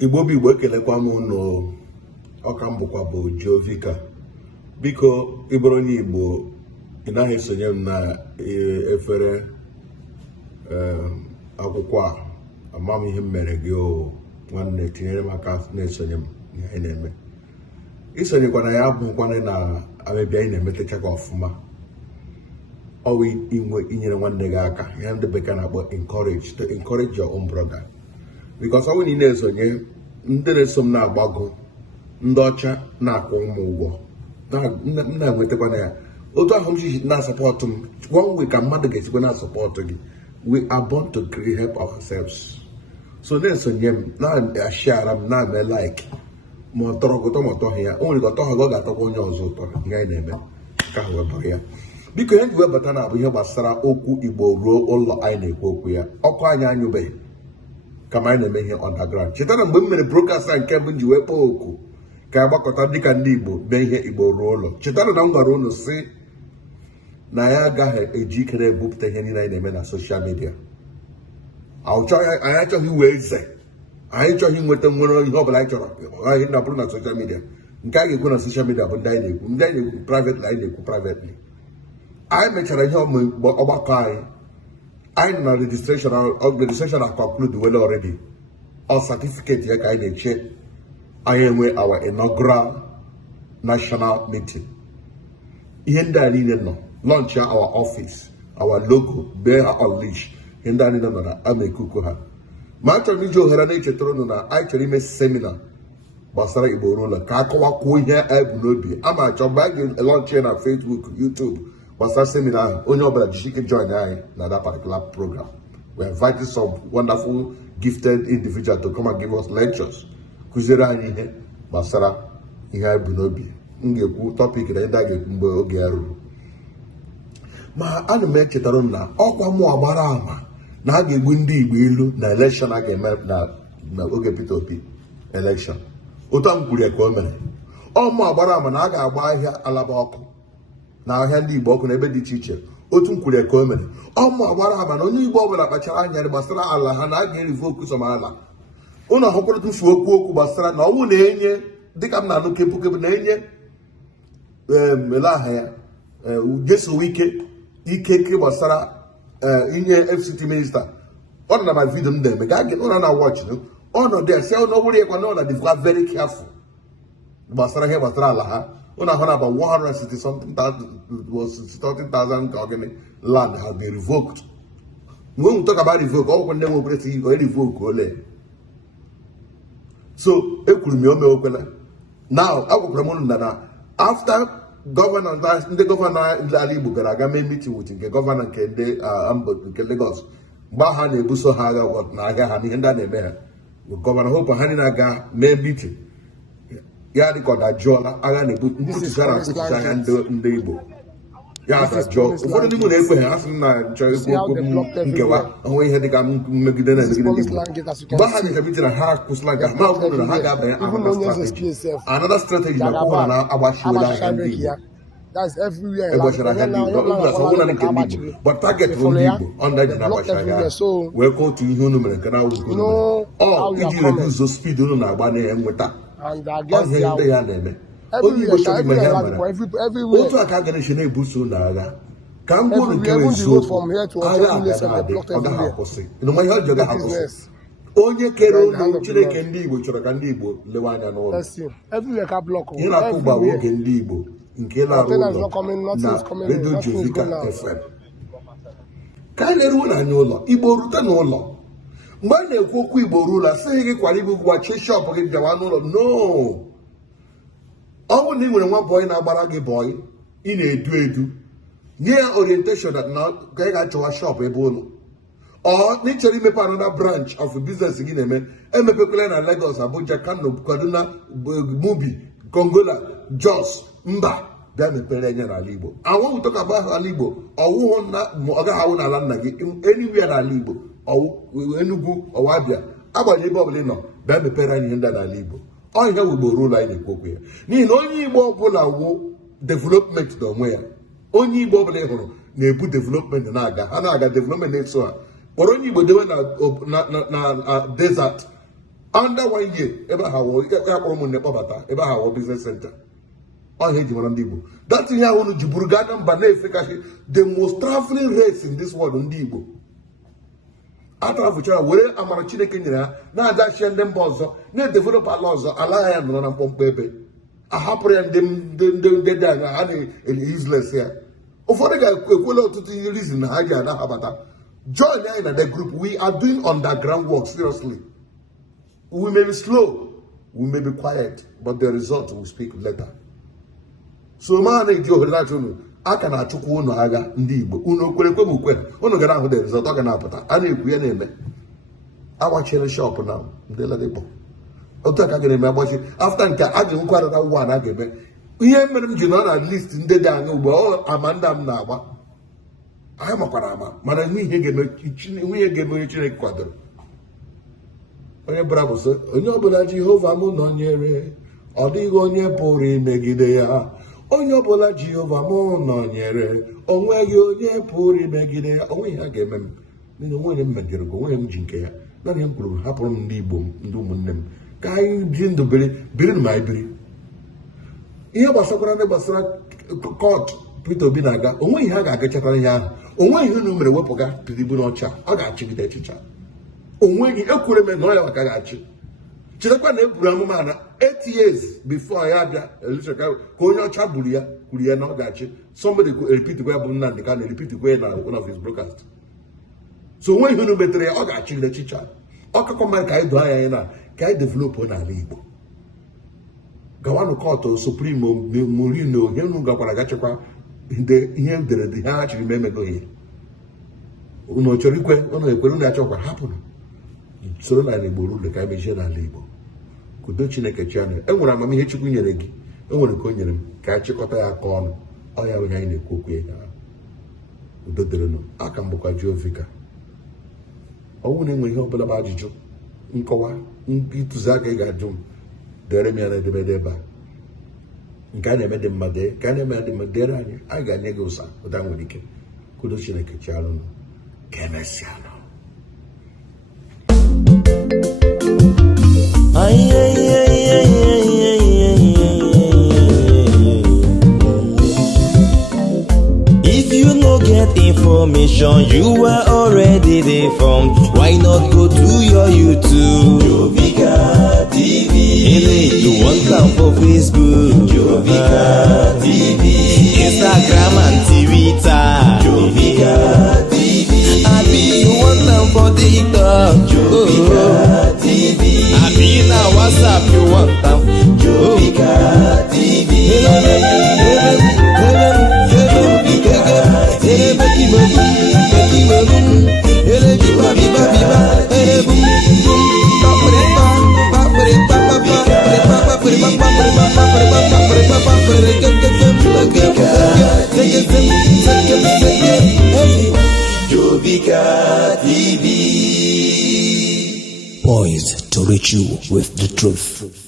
Igbo bụ Igbo ekelekwa m unu ọka m bụkwa bụ Jovika. Biko ịbụrụ onye Igbo ị naghị esonye m na efere akwụkwọ a ama m ihe m mere gị o nwanne tinyere m aka na-esonye m ihe anyị na-eme. Isonyekwana ya abụkwana na amebịa anyị na-emetacha ka ọfụma. Ọ bụ inyere nwanne gị aka ya ndị bekee na-akpọ to encourage your own brother. Because ọ bụrụ na ị na-esonye ndị na-eso m na-agbago ndị ọcha na-akwụ ụmụ ụgwọ m na-enwetakwana ya otu ahụ m ji na-asọpọtụ m one way ka mmadụ ga-esikwa na-asọpọtụ gị. We are born to help ourselves. So na-esonye m na-ashara m na-eme like ma ọ tọrọ ụtọ ma ọ tọghị ya o nwere ka ọ tọghị ọ ga-atọkwa onye ọzọ ụtọ ihe anyị na-eme ka ha webụrụ ya. Biko ihe ji webata na-abụ ihe gbasara okwu Igbo ruo ụlọ anyị na-ekwu okwu ya ọkụ anyị anyụbeghị kama anyị na-eme ihe underground. Cheta na mgbe m mere broadcast nke bụ nji wee kpọọ oku ka agbakọta dịka ndị Igbo mee ihe Igbo ruo ụlọ. Cheta na m gwara unu sị na ya agaghị eji ikere ebupụta ihe niile anyị na-eme na soshal midia. Anyị achọghị iwe eze, anyị chọghị inweta nwere ihe ọbụla anyị chọrọ anyị na-abụrụ na soshal midia. Nke a ga-ekwu na soshal midia bụ ndị anyị na-ekwu privately, anyị na-ekwu privately. Anyị mechara ihe ọgbakọ anyị nọ na registration are conclude well already. Our certificate ya ka anyị na-eche anyị enwe our inaugural national meeting. Ihe ndị a niile nọ launch our office, our logo, bear her unleash. Ihe ndị a niile nọ na ama ekuku ha. Ma achọrọ m iji ohere na-echetara unu na anyị chọrọ ime seminar gbasara Igbo ruo ụlọ ka akọwakwuo ihe anyị bụ n'obi. Ama achọ mgbe anyị ga-launch na Facebook, YouTube gbasara seminar ahụ onye ọbụla jisike join anyị na that particular program. We are inviting some wonderful gifted individuals to come and give us lectures. Kụziere anyị ihe gbasara ihe anyị bụ n'obi. M ga-ekwu topic na ndị a ga-ekwu mgbe oge ya ruru. Ma ana m echetara m na ọkwa mụ agbara ama na a ga-egbu ndị Igbo ilu na election a ga-eme na oge Peter Obi election. Otu m kwuru ya ka o mere. Mụ agbara ama na a ga-agba ahịa alaba ọkụ na ahịa ndị Igbo ọkụ n'ebe dị iche iche. Otu m kwuru ya ka o mere. Mụ agbara ama na onye Igbo ọbụla kpachara anya gbasara ala ha na a ga-erivoku ala. Ụnụ ahụkwara tụfu okwu gbasara na ọnwụ na-enye dịka m na-anụ kepụ na-enye mele aha ya Jesu ike gbasara inye FCT minista. Ọ nọ na ma vidio m na-eme gaa gị ụlọ na watch ọnọdụ ya si ọnọbụrụ ya kwa na ọ na dịkwa very careful gbasara ihe gbasara ala ha. Ụnụ ahụ na about 160,000 ka ọgịnị land has been revoked. When we talk about revoke, ọgwụkwọ ndị nwe opereti o revoke ole. So ekwuru m ya omeokwela. Now agwakwara m unu na after ndị gọvanọ ndị ala Igbo gara aga mee meeting with nke gọvanọ nke nke Lagos mgbe ha na-ebuso ha agha na agha ha n'ihe ndị a na-eme ha gọvanọ Hope ha niile aga mee meeting ya dịka ọ dajụọla agha na-ebuso agha ndị Igbo ya dajụọ. Ụfọdụ ndị Igbo na-ekwe ha asị na nchọ ekwu nkewa onwe ihe dịka mmegide na emegide ndị Igbo. Mgbe ha nyeka meeting na ha kwụsịla nke ma ọ bụrụ na ha ga-abanye another strategy na kwụhụ na agbachiwela ahịa ndị Igbo. Egbachara ahịa ndị Igbo ọbụla nke ndị Igbo but target bụ ndị Igbo ọnda ji na-agbachi ahịa wee ka otu ihe unu mere nke na-awụzigo iji reduce speed unu na-agba na-enweta ọhịa ndị ya na-eme. Onye Igbo chọrọ ime ihe mere otu aka a ga-eche na-ebuso ụlọ agha ka m gwuru nke eziokwu agha agaghị ọ gaghị akwụsị ịnụma ihe ọjọọ gaghị akwụsị. Onye kere unu Chineke ndị Igbo chọrọ ka ndị Igbo lewe anya n'ụlọ. Ihe na-akụ ụgba bụ oge ndị Igbo nke na-arụ ụlọ na redio Jovika FM. Ka anyị na-eruo n'anya ụlọ Igbo rute n'ụlọ. Mgbe a na-ekwu okwu Igbo ruo ụlọ asịghị gị kwara ibu gwachi shọpụ gị bịawa n'ụlọ. No, ọ bụrụ na ị nwere nwa bọyị na-agbara gị bọyị ị na-edu nye ya orientation na ka ị ga-achọwa shọpụ ebe ụlọ n'ichere imepe another branch of business gị na-eme emepekwala na Lagos, Abuja, Kano, Kaduna, Mubi, Kongola, Jos mba bịa mepere anya n'ala Igbo. Anwụ talk about ala Igbo ọwụhụ na ọ gaghị awụ n'ala nna gị anywhere n'ala Igbo Enugu ọwa Abịa agbanyeghị ebe ọbụla ị nọ bịa mepere anya ihe ndị n'ala Igbo. Ọ ihe Igbo ruo ụlọ anyị na-ekwu okwu ya n'ihi na onye Igbo ọbụla wụ development n'onwe ya. Onye Igbo ọbụla ị hụrụ na-ebu development na-aga ha na-aga development na-eso ha. Kpọrọ onye Igbo dewe na desert under 1 year ebe ha wo akpọrọ ụmụnne kpọbata ebe ha wo business center ọ ihe ji mara ndị Igbo that ihe ahụ ji buru gaa na mba na-efe kashi the most traveling race in this world ndị Igbo atrafuchara were amara Chineke nyere ha na-agachie ndị mba ọzọ na-edevelop ala ọzọ ala ya nọrọ na mkpọmkpọ ebe ahapụrụ ya ndị dị anya ha na-eli useless ya ụfọdụ ga-ekwela ọtụtụ ihe reason na ha ji anaghị join anyị na the group. We are doing underground work seriously. We may be slow, we may be quiet, but the result will speak later. So man, aka na-achụkwa unu agha ndị Igbo unu kwerekwe m ukwe unu gara ahụ the result ọ ga na-apụta a na-ekwu ya na-eme agbachiri shop na ndị ladịkpọ otu aka ga-eme agbachi after nke a ga-enwekwarịta ụwa na ga-eme ihe mere m ji nọ na list ndị dị anya ugbo amanda m na-agba anyị makwara ama mana ihe ga-eme onye Chineke kwadoro onye bravo sị onye ọbụla Jehova m nọnyere ọ dịghị onye pụrụ imegide ya onye ọbụla Jehova m nọnyere onweghị onye pụrụ imegide ya onweghị ha ga-eme m n'ihi onweghị m megidere gị onweghị m ji nke ya naanị m kwuru hapụrụ m ndị Igbo m ndị ụmụnne m ka anyị biri ndụ biri ma anyị biri ihe gbasakwara ndị gbasara kọt Peter Obi na-aga onweghị ha ga-agachatara ihe ahụ onweghị ihe unu mere wepụga Tinubu n'ọcha ọ ga-achịgide echicha onweghị ekwure m na ọ ya maka ga-achị chetakwa na eburu amụma na 8 years before ya bịa ka onye ọcha kwuru ya na ọ ga-achị somebody repeatikwa ya bụ Nnamdi Kanu repeatikwa ya na one of his broadcast so onweghị ihe unu metere ya ọ ga-achịgide echicha ọkakọ mma ka anyị doo anya na ka anyị develop n'ala Igbo gawanụ kọtụ supreme Morino ihe unu gakwara gachakwa ihe ederede ha chiri ma emego ihe unu chọrọ ikwe unu ekwere unu achọkwa hapụrụ soro n'ala Igbo ruo ka anyị mechie n'ala Igbo kudo Chineke chianụ enwere amamihe Chukwu nyere gị enwere nke o nyere m ka anyị chịkọta ya aka ọnụ ọ ya onye anyị na-ekwu okwu ya udo dịrịnụ aka m bụkwa Jehova ọnwụ na enwe ihe ọbụla bụ ajụjụ nkọwa ntụziaka ị ga-ajụ m dere m ya na edemede ebe a nke a na-eme dị mma dee ka a na-eme ya dị mma dere anyị ga-anye gị ụsa ụda nwere ike kudo Chineke chialụnụ ka emesịanụ. If you no get information, you are already deformed. Why not go to your YouTube? Jovika TV. Hey, you want come for Facebook? Jovika TV. Instagram and Twitter. Jovika TV. Abi you want come for TikTok? Jovika TV. Abi na WhatsApp you want come? Jovika TV. Poised to reach you with the truth.